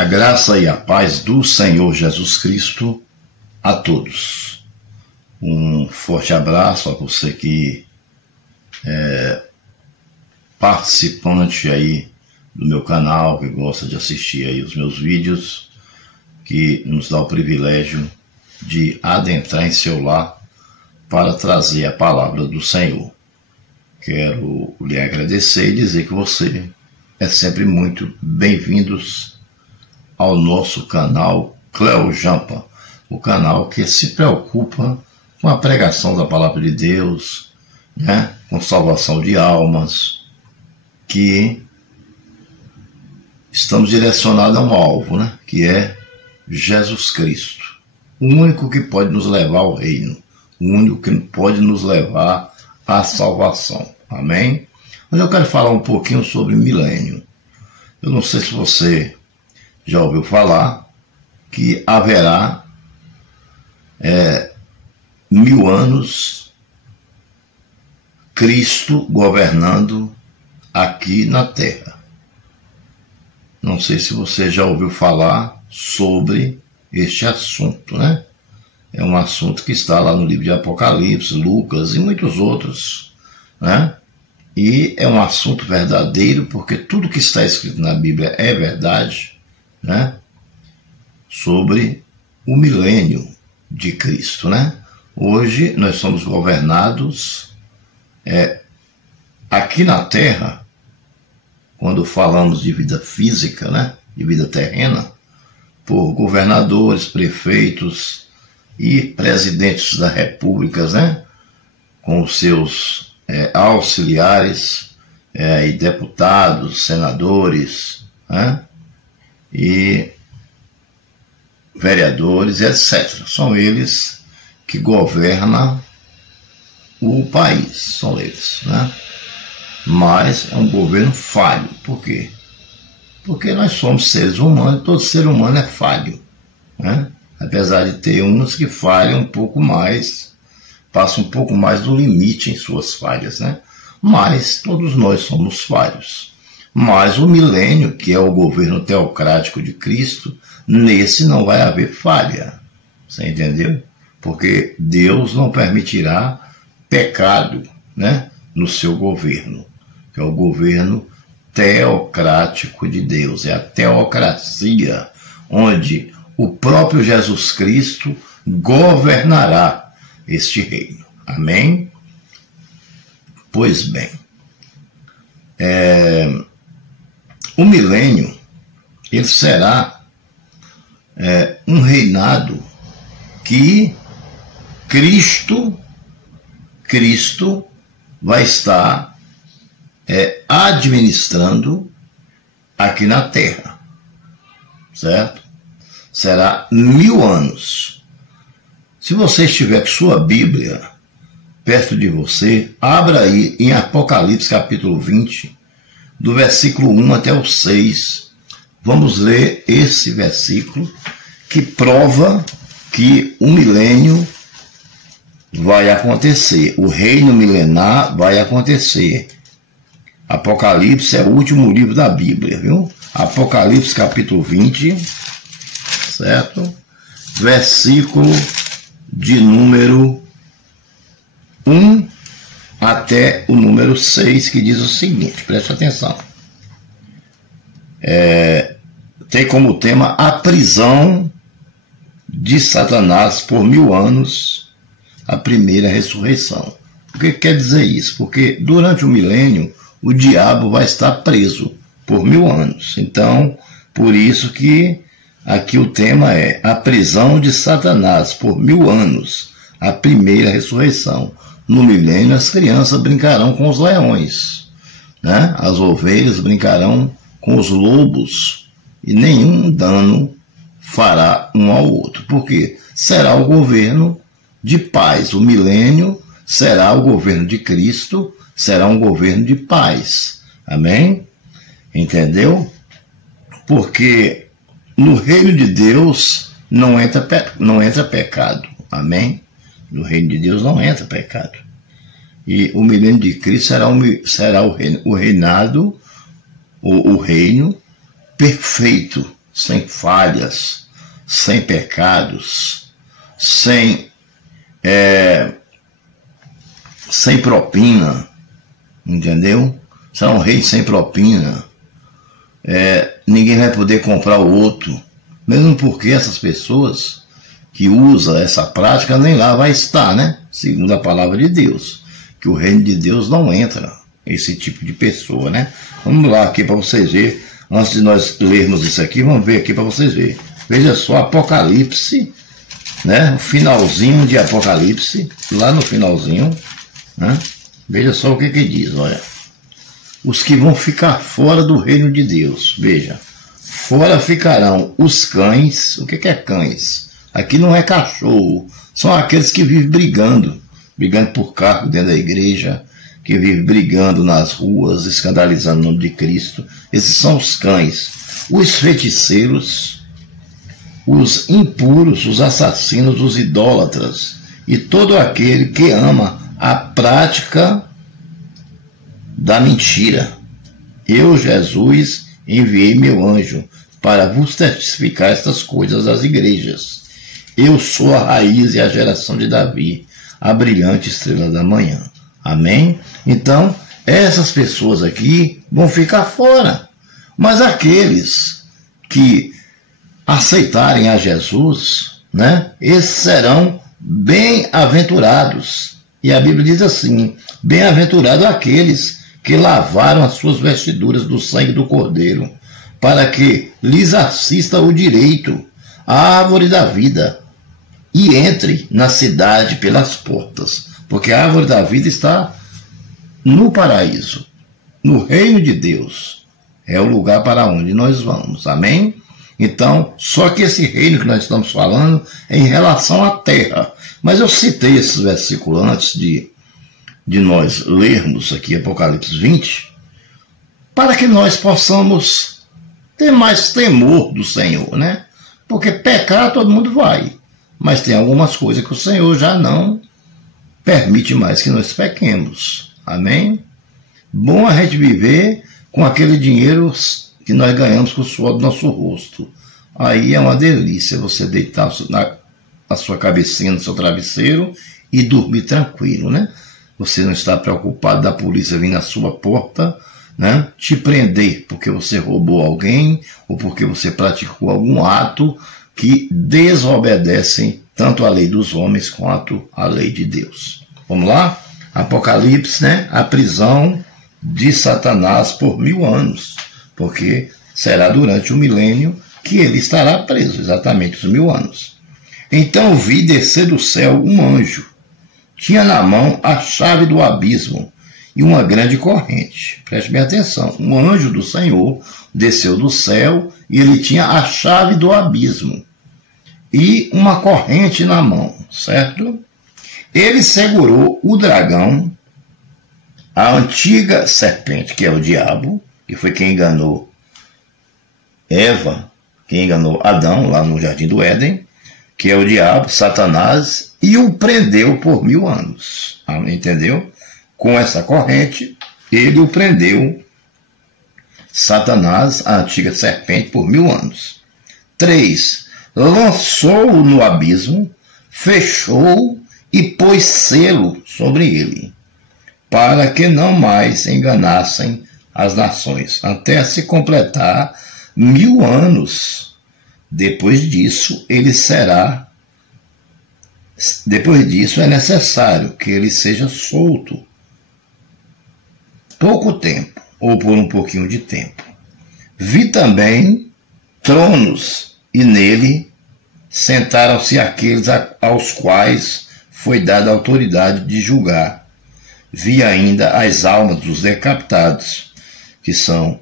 A graça e a paz do Senhor Jesus Cristo a todos. Um forte abraço a você que é participante aí do meu canal, que gosta de assistir aí os meus vídeos, que nos dá o privilégio de adentrar em seu lar para trazer a palavra do Senhor. Quero lhe agradecer e dizer que você é sempre muito bem-vindos ao nosso canal Cleo Jampa, o canal que se preocupa com a pregação da palavra de Deus, né, com salvação de almas, que estamos direcionados a um alvo, né, que é Jesus Cristo, o único que pode nos levar ao reino, o único que pode nos levar à salvação. Amém? Mas eu quero falar um pouquinho sobre milênio. Eu não sei se você já ouviu falar que haverá 1000 anos Cristo governando aqui na Terra. Não sei se você já ouviu falar sobre este assunto, né? É um assunto que está lá no livro de Apocalipse, Lucas e muitos outros, né? E é um assunto verdadeiro, porque tudo que está escrito na Bíblia é verdade, né? Sobre o milênio de Cristo, né? Hoje nós somos governados aqui na Terra, quando falamos de vida física, né? De vida terrena, por governadores, prefeitos e presidentes das repúblicas, né? Com os seus auxiliares e deputados, senadores, né? E vereadores, etc. São eles que governam o país, são eles, né? Mas é um governo falho. Por quê? Porque nós somos seres humanos, todo ser humano é falho, né? Apesar de ter uns que falham um pouco mais, passam um pouco mais do limite em suas falhas, né? Mas todos nós somos falhos. Mas o milênio, que é o governo teocrático de Cristo, nesse não vai haver falha. Você entendeu? Porque Deus não permitirá pecado, né, no seu governo, que é o governo teocrático de Deus. É a teocracia, onde o próprio Jesus Cristo governará este reino. Amém? Pois bem, o milênio, ele será um reinado que Cristo vai estar administrando aqui na Terra, certo? Será 1000 anos. Se você estiver com sua Bíblia perto de você, abra aí em Apocalipse capítulo 20, do versículo 1 até o 6. Vamos ler esse versículo que prova que o milênio vai acontecer, o reino milenar vai acontecer. Apocalipse é o último livro da Bíblia, viu? Apocalipse capítulo 20, certo? Versículo de número 1 até o número 6, que diz o seguinte, preste atenção. Tem como tema a prisão de Satanás por 1000 anos, a primeira ressurreição. O que quer dizer isso? Porque durante o milênio o diabo vai estar preso por 1000 anos. Então, por isso que aqui o tema é a prisão de Satanás por 1000 anos, a primeira ressurreição. No milênio as crianças brincarão com os leões, né? As ovelhas brincarão com os lobos e nenhum dano fará um ao outro. Por quê? Será o governo de paz. O milênio será o governo de Cristo, será um governo de paz. Amém? Entendeu? Porque no reino de Deus não entra pecado. Amém? No reino de Deus não entra pecado. E o milênio de Cristo será o reinado, o reino perfeito, sem falhas, sem pecados, sem propina, entendeu? Será um rei sem propina. Ninguém vai poder comprar o outro, mesmo porque essas pessoas que usam essa prática nem lá vai estar, né? Segundo a palavra de Deus, que o reino de Deus não entra esse tipo de pessoa, né? Vamos lá aqui para vocês verem, antes de nós lermos isso aqui, vamos ver aqui para vocês verem. Veja só, Apocalipse, né? O finalzinho de Apocalipse, lá no finalzinho, né? Veja só o que diz, olha. Os que vão ficar fora do reino de Deus, veja. Fora ficarão os cães. O que é cães? Aqui não é cachorro. São aqueles que vivem brigando por cargo dentro da igreja, que vivem brigando nas ruas, escandalizando o nome de Cristo. Esses são os cães. Os feiticeiros, os impuros, os assassinos, os idólatras e todo aquele que ama a prática da mentira. Eu, Jesus, enviei meu anjo para vos testificar estas coisas às igrejas. Eu sou a raiz e a geração de Davi, a brilhante estrela da manhã. Amém? Então, essas pessoas aqui vão ficar fora. Mas aqueles que aceitarem a Jesus, né, esses serão bem-aventurados. E a Bíblia diz assim: bem-aventurados aqueles que lavaram as suas vestiduras do sangue do Cordeiro, para que lhes assista o direito à árvore da vida e entre na cidade pelas portas, porque a árvore da vida está no paraíso, no reino de Deus. É o lugar para onde nós vamos, amém? Então, só que esse reino que nós estamos falando é em relação à terra. Mas eu citei esses versículos antes de nós lermos aqui Apocalipse 20, para que nós possamos ter mais temor do Senhor, né? Porque pecar todo mundo vai, mas tem algumas coisas que o Senhor já não permite mais que nós pequemos, amém? Bom a gente viver com aquele dinheiro que nós ganhamos com o suor do nosso rosto. Aí é uma delícia você deitar a sua cabecinha no seu travesseiro e dormir tranquilo, né? Você não está preocupado da polícia vir na sua porta, né, te prender porque você roubou alguém ou porque você praticou algum ato que desobedecem tanto a lei dos homens quanto a lei de Deus. Vamos lá? Apocalipse, né? A prisão de Satanás por 1000 anos, porque será durante o milênio que ele estará preso, exatamente os 1000 anos. Então vi descer do céu um anjo. Tinha na mão a chave do abismo e uma grande corrente. Preste bem atenção. Um anjo do Senhor desceu do céu e ele tinha a chave do abismo e uma corrente na mão, certo? Ele segurou o dragão, a antiga serpente, que é o diabo, que foi quem enganou Eva, quem enganou Adão lá no Jardim do Éden, que é o diabo, Satanás, e o prendeu por 1000 anos. Entendeu? Com essa corrente, ele o prendeu, Satanás, a antiga serpente, por 1000 anos. 3. Lançou-o no abismo, fechou e pôs selo sobre ele, para que não mais enganassem as nações, até se completar 1000 anos. Depois disso é necessário que ele seja solto. Pouco tempo, ou por um pouquinho de tempo. Vi também tronos, e nele sentaram-se aqueles aos quais foi dada a autoridade de julgar. Vi ainda as almas dos decapitados, que são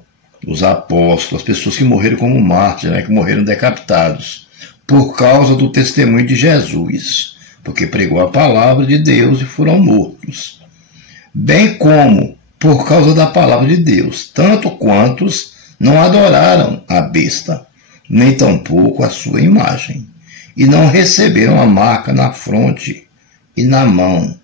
os apóstolos, as pessoas que morreram como mártires, né, que morreram decapitados, por causa do testemunho de Jesus, porque pregou a palavra de Deus e foram mortos. Bem como por causa da palavra de Deus, tanto quantos não adoraram a besta, nem tampouco a sua imagem, e não receberam a marca na fronte e na mão,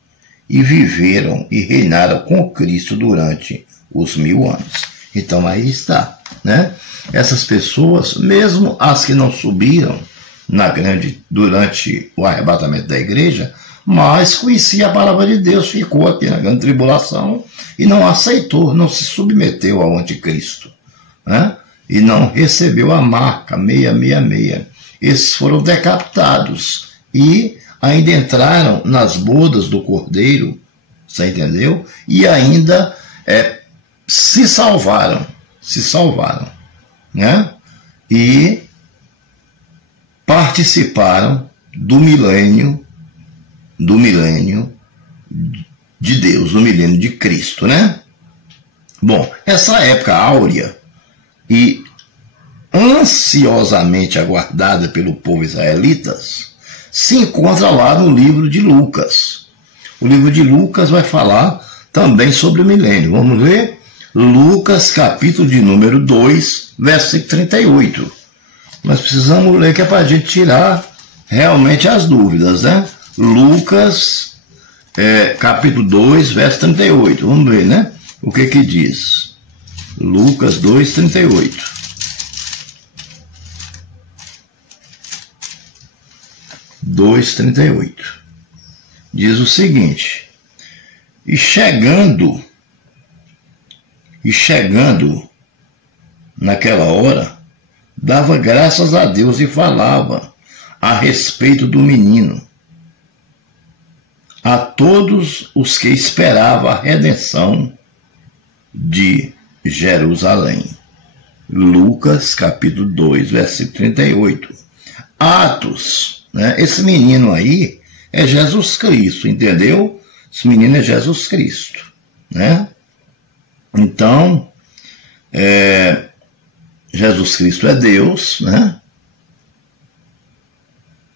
e viveram e reinaram com Cristo durante os 1000 anos. Então aí está, né? essas pessoas, mesmo as que não subiram durante o arrebatamento da igreja, mas conhecia a palavra de Deus, ficou aqui na grande tribulação e não aceitou, não se submeteu ao anticristo, né? E não recebeu a marca 666. Esses foram decapitados e ainda entraram nas bodas do Cordeiro, você entendeu? E ainda se salvaram, né? E participaram do milênio de Deus, do milênio de Cristo, né? Bom, essa época áurea e ansiosamente aguardada pelo povo israelitas se encontra lá no livro de Lucas. O livro de Lucas vai falar também sobre o milênio. Vamos ver? Lucas, capítulo de número 2, versículo 38. Nós precisamos ler que é para a gente tirar realmente as dúvidas, né? Lucas, capítulo 2, verso 38. Vamos ver, né? O que diz? Lucas 2, 38. 2:38. Diz o seguinte: e chegando naquela hora, dava graças a Deus e falava a respeito do menino a todos os que esperavam a redenção de Jerusalém. Lucas capítulo 2, versículo 38. Atos, né? Esse menino aí é Jesus Cristo, entendeu? Esse menino é Jesus Cristo, né? Então, Jesus Cristo é Deus, né?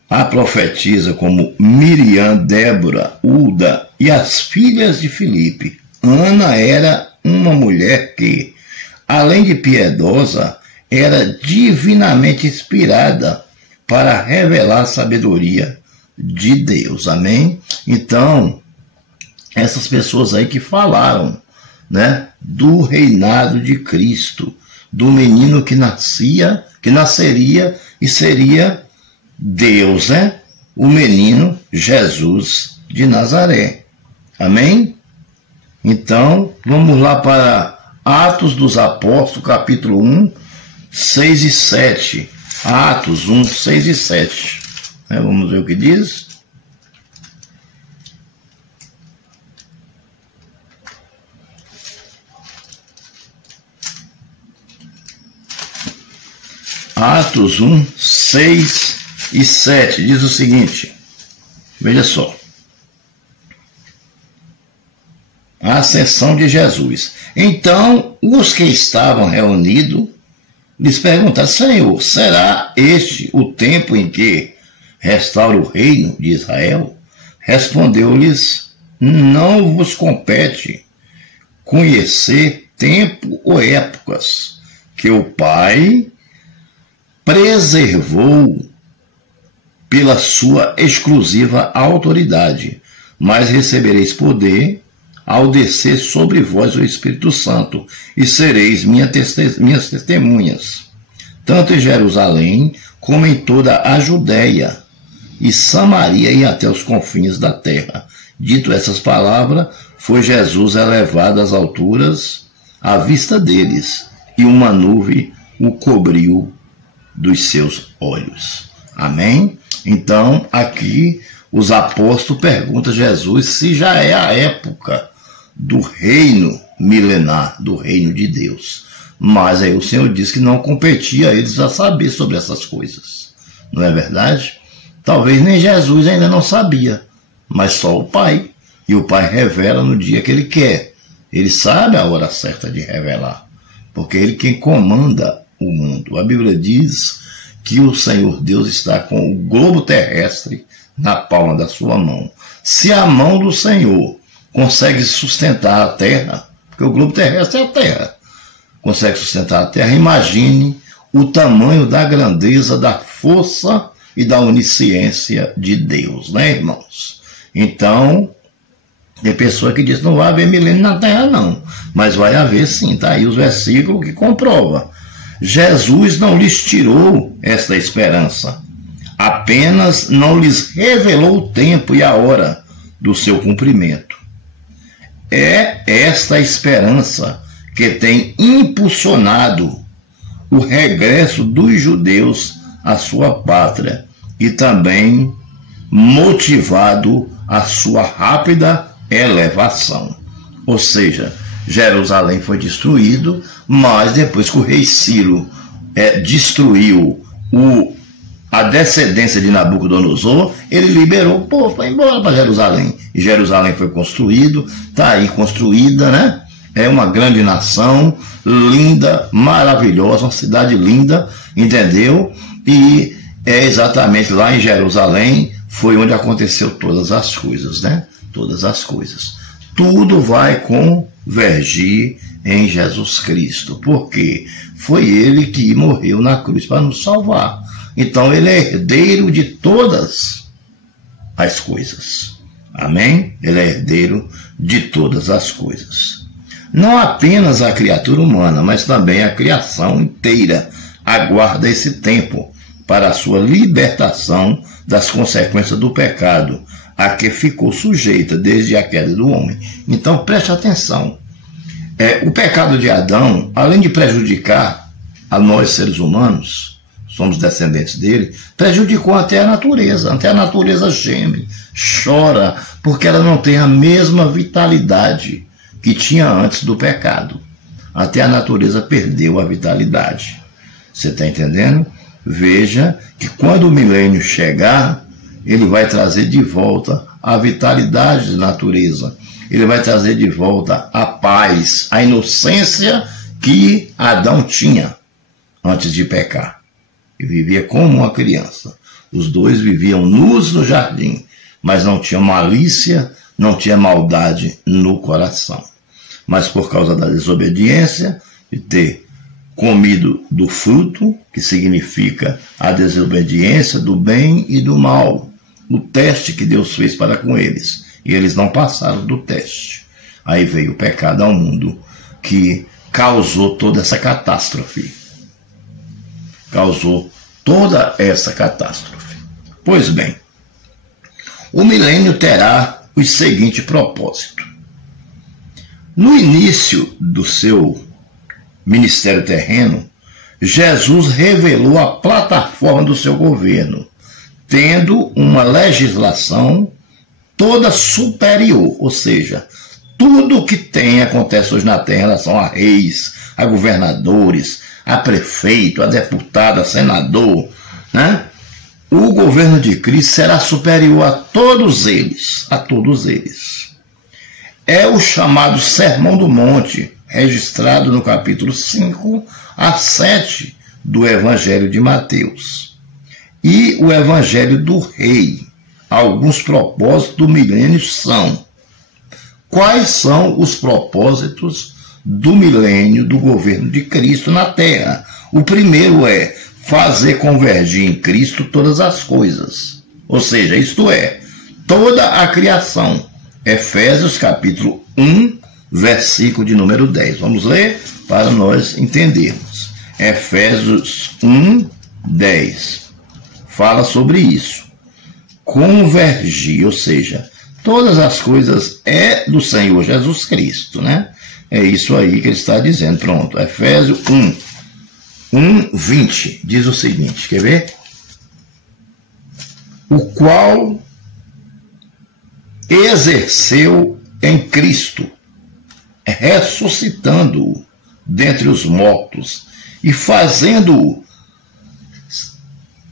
A profetisa como Miriam, Débora, Uda e as filhas de Filipe. Ana era uma mulher que, além de piedosa, era divinamente inspirada para revelar a sabedoria de Deus. Amém? Então, essas pessoas aí que falaram, né, do reinado de Cristo, do menino que nasceria e seria Deus, né? O menino Jesus de Nazaré. Amém? Então, vamos lá para Atos dos Apóstolos, capítulo 1, 6 e 7. Atos 1, 6 e 7. Vamos ver o que diz. Atos 1, 6 e 7 diz o seguinte, veja só. A ascensão de Jesus. Então, os que estavam reunidos lhes perguntaram: Senhor, será este o tempo em que restaura o reino de Israel? Respondeu-lhes: não vos compete conhecer tempo ou épocas que o Pai preservou pela sua exclusiva autoridade, mas recebereis poder ao descer sobre vós o Espírito Santo, e sereis minhas testemunhas, tanto em Jerusalém, como em toda a Judéia e Samaria e até os confins da terra. Dito essas palavras, foi Jesus elevado às alturas à vista deles, e uma nuvem o cobriu dos seus olhos. Amém? Então, aqui, os apóstolos perguntam a Jesus se já é a época do reino milenar, do reino de Deus. Mas aí o Senhor diz que não competia a eles a saber sobre essas coisas. Não é verdade? Talvez nem Jesus ainda não sabia, mas só o Pai. E o Pai revela no dia que Ele quer. Ele sabe a hora certa de revelar, porque Ele quem comanda o mundo. A Bíblia diz que o Senhor Deus está com o globo terrestre na palma da sua mão. Se a mão do Senhor consegue sustentar a terra, porque o globo terrestre é a terra, consegue sustentar a terra, imagine o tamanho da grandeza, da força e da onisciência de Deus, né, irmãos? Então, tem pessoa que diz: não vai haver milênio na terra não, mas vai haver sim. Tá aí os versículos que comprovam. Jesus não lhes tirou esta esperança, apenas não lhes revelou o tempo e a hora do seu cumprimento. É esta esperança que tem impulsionado o regresso dos judeus à sua pátria e também motivado a sua rápida elevação. Ou seja, Jerusalém foi destruído, mas depois que o rei Ciro destruiu a descendência de Nabucodonosor, ele liberou o povo para ir embora para Jerusalém. E Jerusalém foi construído, está aí construída, né? É uma grande nação, linda, maravilhosa, uma cidade linda, entendeu? E é exatamente lá em Jerusalém foi onde aconteceu todas as coisas, né? Todas as coisas. Tudo vai convergir em Jesus Cristo, porque foi ele que morreu na cruz para nos salvar. Então ele é herdeiro de todas as coisas. Amém? Ele é herdeiro de todas as coisas. Não apenas a criatura humana, mas também a criação inteira aguarda esse tempo para a sua libertação das consequências do pecado a que ficou sujeita desde a queda do homem. Então preste atenção. O pecado de Adão, além de prejudicar a nós seres humanos, somos descendentes dele, prejudicou até a natureza. Até a natureza geme, chora, porque ela não tem a mesma vitalidade que tinha antes do pecado. Até a natureza perdeu a vitalidade. Você está entendendo? Veja que quando o milênio chegar, ele vai trazer de volta a vitalidade da natureza. Ele vai trazer de volta a paz, a inocência que Adão tinha antes de pecar. E vivia como uma criança. Os dois viviam nus no jardim, mas não tinha malícia, não tinha maldade no coração. Mas por causa da desobediência, de ter comido do fruto, que significa a desobediência do bem e do mal, o teste que Deus fez para com eles, e eles não passaram do teste. Aí veio o pecado ao mundo, que causou toda essa catástrofe. Causou toda essa catástrofe. Pois bem, o milênio terá o seguinte propósito. No início do seu ministério terreno, Jesus revelou a plataforma do seu governo, tendo uma legislação toda superior, ou seja, tudo o que acontece hoje na terra em relação a reis, a governadores, a prefeito, a deputado, a senador, né? O governo de Cristo será superior a todos eles, É o chamado Sermão do Monte, registrado no capítulo 5 a 7 do Evangelho de Mateus. E o Evangelho do Rei. Alguns propósitos do milênio são: quais são os propósitos do milênio do governo de Cristo na terra? O primeiro é fazer convergir em Cristo todas as coisas, ou seja, isto é, toda a criação. Efésios capítulo 1, versículo de número 10. Vamos ler para nós entendermos. Efésios 1, 10. Fala sobre isso. Convergir, ou seja, todas as coisas é do Senhor Jesus Cristo, né? É isso aí que ele está dizendo. Pronto, Efésios 1, 20, diz o seguinte, quer ver? O qual exerceu em Cristo, ressuscitando-o dentre os mortos e fazendo-o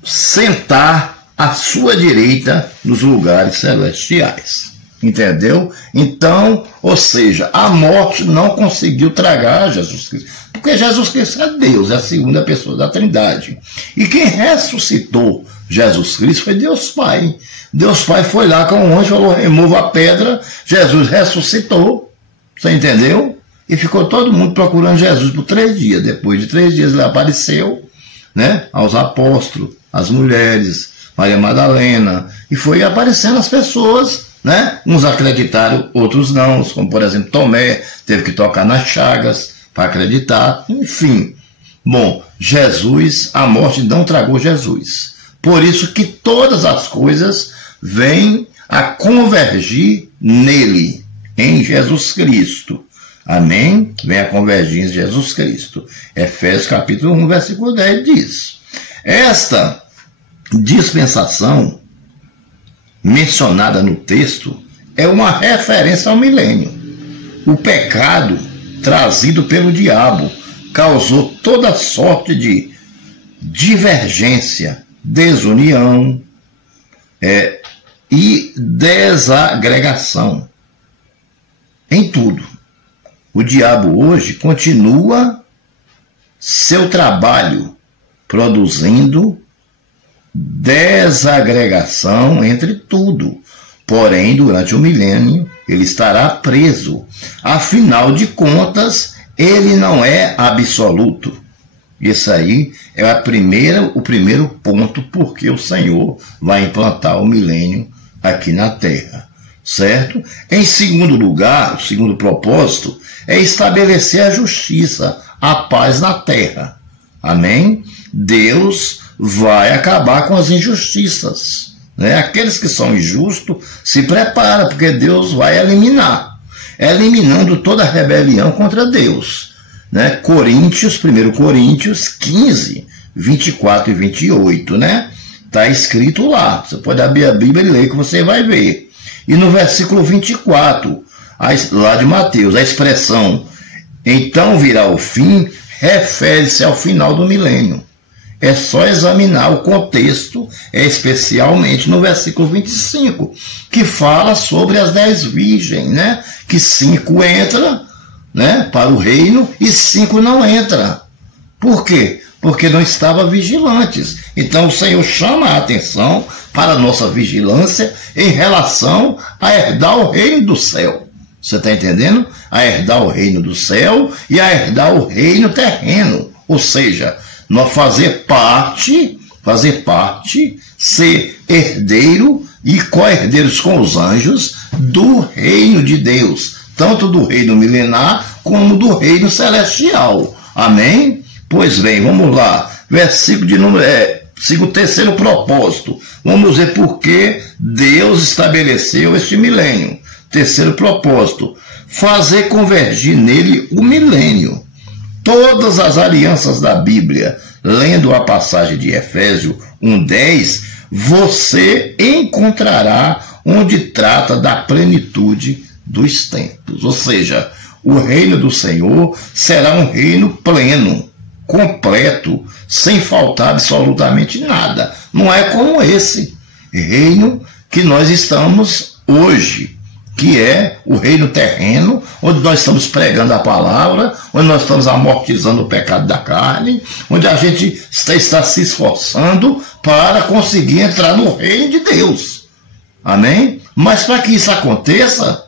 sentar à sua direita nos lugares celestiais. Entendeu? Então, ou seja, a morte não conseguiu tragar Jesus Cristo, porque Jesus Cristo é Deus, é a segunda pessoa da Trindade. E quem ressuscitou Jesus Cristo foi Deus Pai. Deus Pai foi lá com o anjo, falou: remova a pedra. Jesus ressuscitou, você entendeu? E ficou todo mundo procurando Jesus por 3 dias. Depois de 3 dias ele apareceu, né, aos apóstolos, às mulheres, Maria Madalena, e foi aparecendo as pessoas, né? Uns acreditaram, outros não, como por exemplo Tomé, teve que tocar nas chagas para acreditar, enfim. Bom, Jesus, a morte não tragou Jesus. Por isso que todas as coisas vêm a convergir nele, em Jesus Cristo. Amém? Vem a convergir em Jesus Cristo. Efésios capítulo 1, versículo 10 diz: esta dispensação mencionada no texto é uma referência ao milênio. O pecado trazido pelo diabo causou toda sorte de divergência, desunião e desagregação em tudo. O diabo hoje continua seu trabalho produzindo desagregação entre tudo. Porém, durante o milênio, ele estará preso. Afinal de contas, ele não é absoluto. Isso aí é o primeiro ponto porque o Senhor vai implantar o milênio aqui na Terra. Certo? Em segundo lugar, o segundo propósito é estabelecer a justiça, a paz na Terra. Amém? Deus vai acabar com as injustiças. Aqueles que são injustos se preparam, porque Deus vai eliminando toda a rebelião contra Deus. 1 Coríntios 15, 24 e 28, está escrito lá. Você pode abrir a Bíblia e ler que você vai ver. E no versículo 24, lá de Mateus, a expressão então virá o fim, refere-se ao final do milênio. É só examinar o contexto, especialmente no versículo 25, que fala sobre as 10 virgens, que 5 entram para o reino e 5 não entram. Por quê? Porque não estavam vigilantes. Então o Senhor chama a atenção para a nossa vigilância em relação a herdar o reino do céu. Você está entendendo? A herdar o reino do céu e a herdar o reino terreno. Ou seja, nós fazer parte, ser herdeiro e co-herdeiros com os anjos do reino de Deus, tanto do reino milenar como do reino celestial. Amém? Pois bem, vamos lá. Versículo de número terceiro propósito. Vamos ver por que Deus estabeleceu este milênio. Terceiro propósito: fazer convergir nele o milênio. Todas as alianças da Bíblia, lendo a passagem de Efésios 1:10, você encontrará onde trata da plenitude dos tempos. Ou seja, o reino do Senhor será um reino pleno, completo, sem faltar absolutamente nada. Não é como esse reino que nós estamos hoje, que é o reino terreno, onde nós estamos pregando a palavra, onde nós estamos amortizando o pecado da carne, onde a gente está se esforçando para conseguir entrar no reino de Deus. Amém? Mas para que isso aconteça,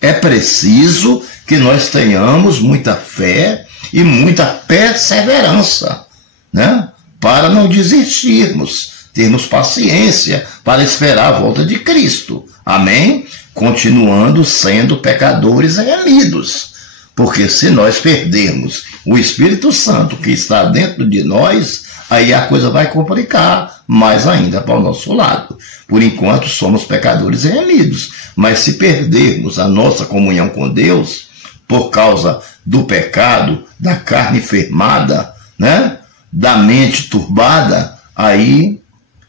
é preciso que nós tenhamos muita fé e muita perseverança, para não desistirmos, termos paciência para esperar a volta de Cristo. Amém? Continuando sendo pecadores remidos. Porque se nós perdermos o Espírito Santo que está dentro de nós, aí a coisa vai complicar mais ainda para o nosso lado. Por enquanto somos pecadores remidos, mas se perdermos a nossa comunhão com Deus, por causa do pecado, da carne enfermada, da mente turbada, aí,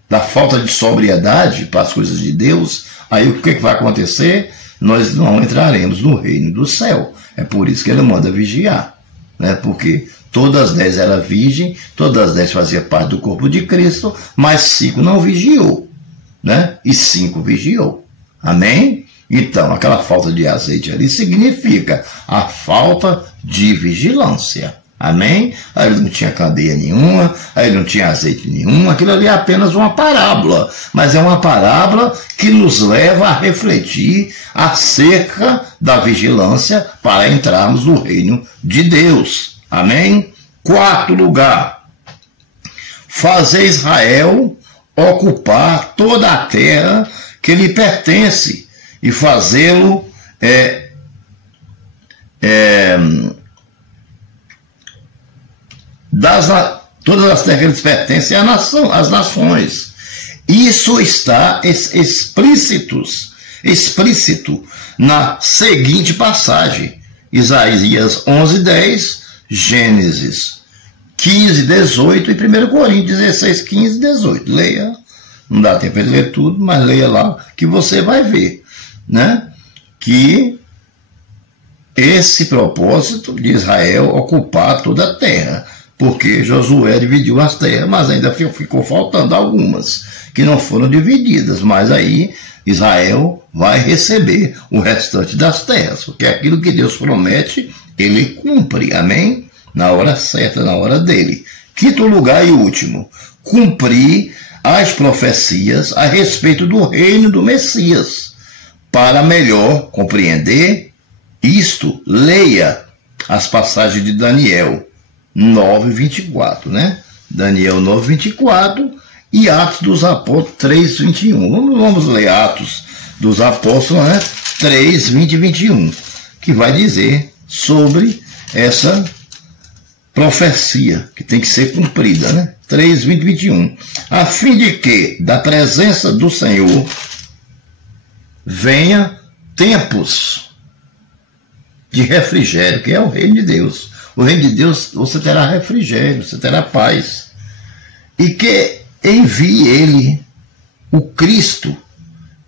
da falta de sobriedade para as coisas de Deus, aí o que vai acontecer? Nós não entraremos no reino do céu. É por isso que ele manda vigiar, porque todas as 10 eram virgem, todas as 10 faziam parte do corpo de Cristo, mas 5 não vigiou, e 5 vigiou. Amém? Então, aquela falta de azeite ali significa a falta de vigilância. Amém? Aí ele não tinha candeia nenhuma, aí ele não tinha azeite nenhum, aquilo ali é apenas uma parábola, mas é uma parábola que nos leva a refletir acerca da vigilância para entrarmos no reino de Deus. Amém? Quarto lugar: fazer Israel ocupar toda a terra que lhe pertence e fazê-lo todas as terras que eles pertencem às nações. Isso está explícito na seguinte passagem: Isaías 11:10, Gênesis 15:18 e 1 Coríntios 16:15 e 18. Leia, não dá tempo de ler tudo, mas leia lá que você vai ver, né, que esse propósito de Israel ocupar toda a terra, porque Josué dividiu as terras, mas ainda ficou faltando algumas que não foram divididas, mas aí Israel vai receber o restante das terras, porque aquilo que Deus promete, ele cumpre, amém? Na hora certa, na hora dele. Quinto lugar e último, cumprir as profecias a respeito do reino do Messias. Para melhor compreender isto, leia as passagens de Daniel 9:24, né? Daniel 9:24 e Atos dos Apóstolos 3:21. Vamos ler Atos dos Apóstolos, né? 3:20 e 21, que vai dizer sobre essa profecia que tem que ser cumprida, né? 3:20 e 21. A fim de que da presença do Senhor venha tempos de refrigério, que é o reino de Deus. O reino de Deus, você terá refrigério, você terá paz. E que envie ele, o Cristo,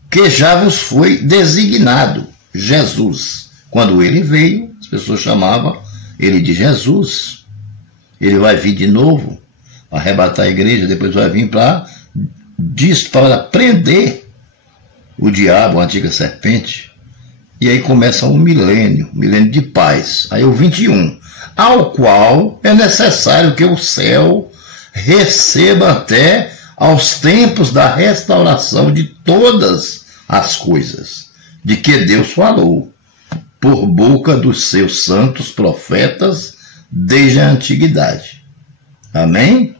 que já vos foi designado, Jesus. Quando ele veio, as pessoas chamavam ele de Jesus. Ele vai vir de novo, arrebatar a igreja, depois vai vir para prender o diabo, a antiga serpente. E aí começa um milênio de paz. Aí o 21, ao qual é necessário que o céu receba até aos tempos da restauração de todas as coisas, de que Deus falou, por boca dos seus santos profetas, desde a antiguidade. Amém?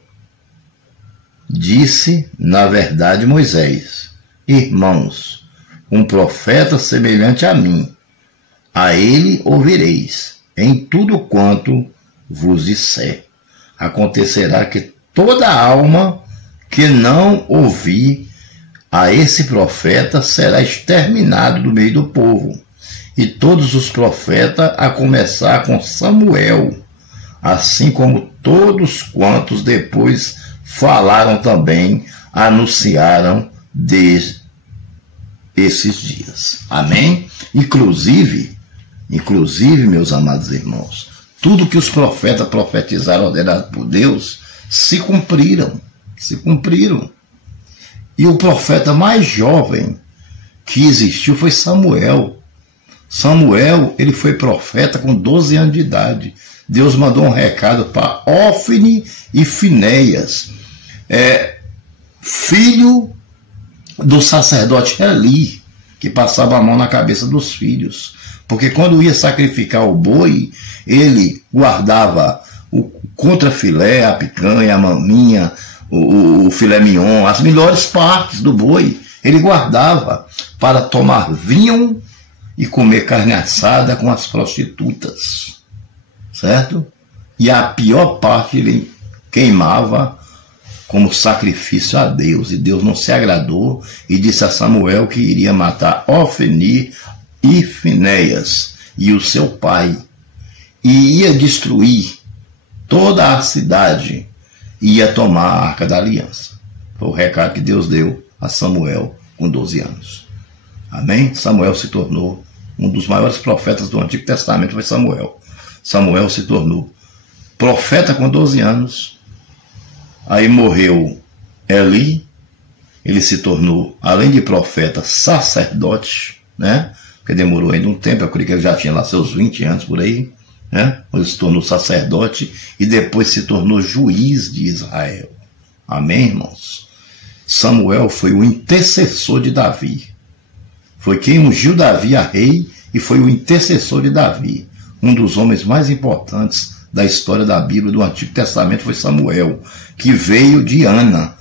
Disse, na verdade, Moisés: irmãos, um profeta semelhante a mim, a ele ouvireis, em tudo quanto vos disser. Acontecerá que toda alma que não ouvir a esse profeta será exterminado do meio do povo. E todos os profetas, a começar com Samuel, assim como todos quantos depois falaram também, anunciaram desde esses dias. Amém? Inclusive, meus amados irmãos, tudo que os profetas profetizaram ordenado por Deus se cumpriram. E o profeta mais jovem que existiu foi Samuel. Samuel, ele foi profeta com 12 anos de idade. Deus mandou um recado para Ofni e Finéias, filho do sacerdote Eli, que passava a mão na cabeça dos filhos. Porque quando ia sacrificar o boi, ele guardava o contrafilé, a picanha, a maminha, o filé mignon, as melhores partes do boi. Ele guardava para tomar vinho e comer carne assada com as prostitutas. Certo? E a pior parte ele queimava como sacrifício a Deus. E Deus não se agradou e disse a Samuel que iria matar Ofni e Finéias e o seu pai. E ia destruir toda a cidade e ia tomar a Arca da Aliança. Foi o recado que Deus deu a Samuel com 12 anos. Amém? Samuel se tornou um dos maiores profetas do Antigo Testamento, foi Samuel. Samuel se tornou profeta com 12 anos. Aí morreu Eli. Ele se tornou, além de profeta, sacerdote, né? Porque demorou ainda um tempo, eu creio que ele já tinha lá seus 20 anos por aí, né? Ele se tornou sacerdote e depois se tornou juiz de Israel. Amém, irmãos? Samuel foi o intercessor de Davi. Foi quem ungiu Davi a rei e foi o intercessor de Davi. Um dos homens mais importantes da história da Bíblia, do Antigo Testamento, foi Samuel, que veio de Ana,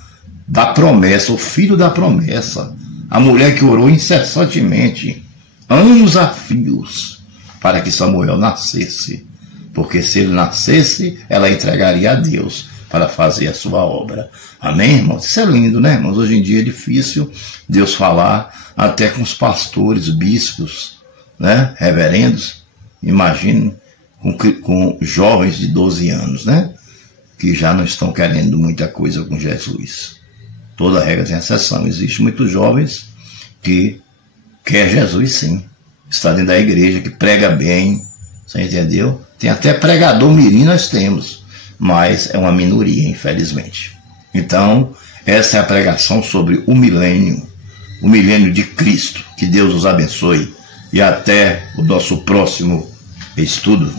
da promessa, o filho da promessa, a mulher que orou incessantemente, anos a fios, para que Samuel nascesse. porque se ele nascesse, ela entregaria a Deus para fazer a sua obra. Amém, irmãos? Isso é lindo, né, irmãos? Hoje em dia é difícil Deus falar até com os pastores, bispos, né, reverendos. Imagine com jovens de 12 anos, né, que já não estão querendo muita coisa com Jesus. Toda regra tem exceção. Existem muitos jovens que quer Jesus, sim. Está dentro da igreja, que prega bem. Você entendeu? Tem até pregador mirim, nós temos. Mas é uma minoria, infelizmente. Então, essa é a pregação sobre o milênio de Cristo. Que Deus os abençoe. E até o nosso próximo estudo.